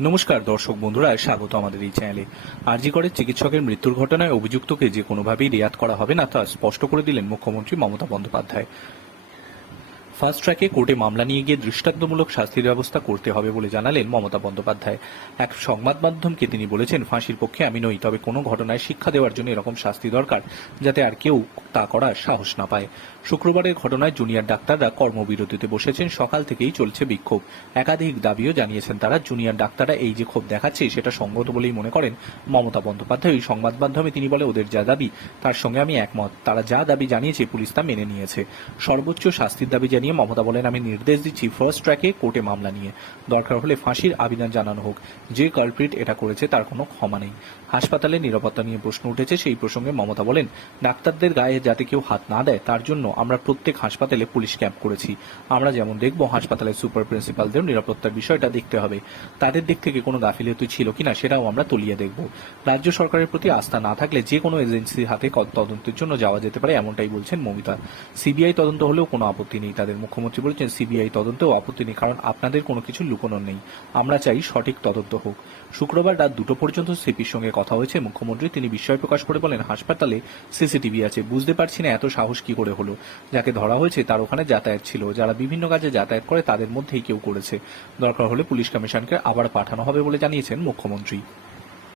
নমস্কার দর্শক বন্ধুরা, স্বাগত আমাদের এই চ্যানেলে। আরজি করে চিকিৎসকের মৃত্যুর ঘটনায় অভিযুক্তকে যে কোনোভাবেই রেয়াত করা হবে না তা স্পষ্ট করে দিলেন মুখ্যমন্ত্রী মমতা বন্দ্যোপাধ্যায়। ফার্স্ট ট্র্যাকে কোর্টে মামলা নিয়ে গিয়ে দৃষ্টান্তমূলক শাস্তির ব্যবস্থা করতে হবে বলে জানালেন মমতা বন্দ্যোপাধ্যায়। এক সংবাদ মাধ্যমকে তিনি বলেছেন, ফাঁসির পক্ষে আমি নই, তবে কোনো ঘটনায় শিক্ষা দেওয়ার জন্য এরকম শাস্তি দরকার, যাতে আর কেউ তা করার সাহস না পায়। শুক্রবারের ঘটনায় জুনিয়র ডাক্তাররা কর্মবিরতিতে বসেছেন, সকাল থেকেই চলছে বিক্ষোভ। একাধিক দাবিও জানিয়েছেন তারা, জুনিয়র ডাক্তাররা এই যে ক্ষোভ দেখাচ্ছে সেটা সঙ্গত বলেই মনে করেন মমতা বন্দ্যোপাধ্যায়। ওই সংবাদ মাধ্যমে তিনি বলে, ওদের যা দাবি, তার সঙ্গে আমি একমত। তারা যা দাবি জানিয়েছে পুলিশ তা মেনে নিয়েছে। সর্বোচ্চ শাস্তির দাবি জানিয়ে মমতা বলেন, আমি নির্দেশ দিচ্ছি ফার্স্ট ট্র্যাকে কোর্টে মামলা নিয়ে। দরকার হলে ফাঁসির আবেদন জানানো হোক। যে কালপ্রিট এটা করেছে তার কোনো ক্ষমা নেই। হাসপাতালে নিরাপত্তা নিয়ে প্রশ্ন উঠেছে, সেই প্রসঙ্গে মমতা বলেন, ডাক্তারদের গায়ে যাতে কেউ হাত না দেয়, তার জন্য আমরা প্রত্যেক হাসপাতালে পুলিশ ক্যাম্প করেছি। আমরা যেমন দেখব হাসপাতালের সুপার প্রিন্সিপালদের নিরাপত্তার বিষয়টা দেখতে হবে। তাদের দিক থেকে কোনো গাফিলতি ছিল কিনা সেটাও আমরা তলিয়ে দেখব। রাজ্য সরকারের প্রতি আস্থা না থাকলে যে কোনো এজেন্সির হাতে তদন্তের জন্য যাওয়া যেতে পারে এমনটাই বলছেন মমিতা। সিবিআই তদন্ত হলেও কোনো আপত্তি নেই তাদের মুখ্যমন্ত্রী বলেছেন সিবিআই তদন্তেও আপত্তি নেই, কারণ আপনাদের কোনো কিছু লুকোনো নেই। আমরা চাই সঠিক তদন্ত হোক। শুক্রবার রাত দুটো পর্যন্ত সিপির সঙ্গে কথা হয়েছে। মুখ্যমন্ত্রী তিনি বিস্ময় প্রকাশ করে বলেন, হাসপাতালে সিসিটিভি আছে। বুঝতে পারছি না এত সাহস কি করে হলো। যাকে ধরা হয়েছে তার ওখানে যাতায়াত ছিল। যারা বিভিন্ন কাজে যাতায়াত করে তাদের মধ্যেই কেউ করেছে। দরকার হলে পুলিশ কমিশনকে আবার পাঠানো হবে বলে জানিয়েছেন মুখ্যমন্ত্রী।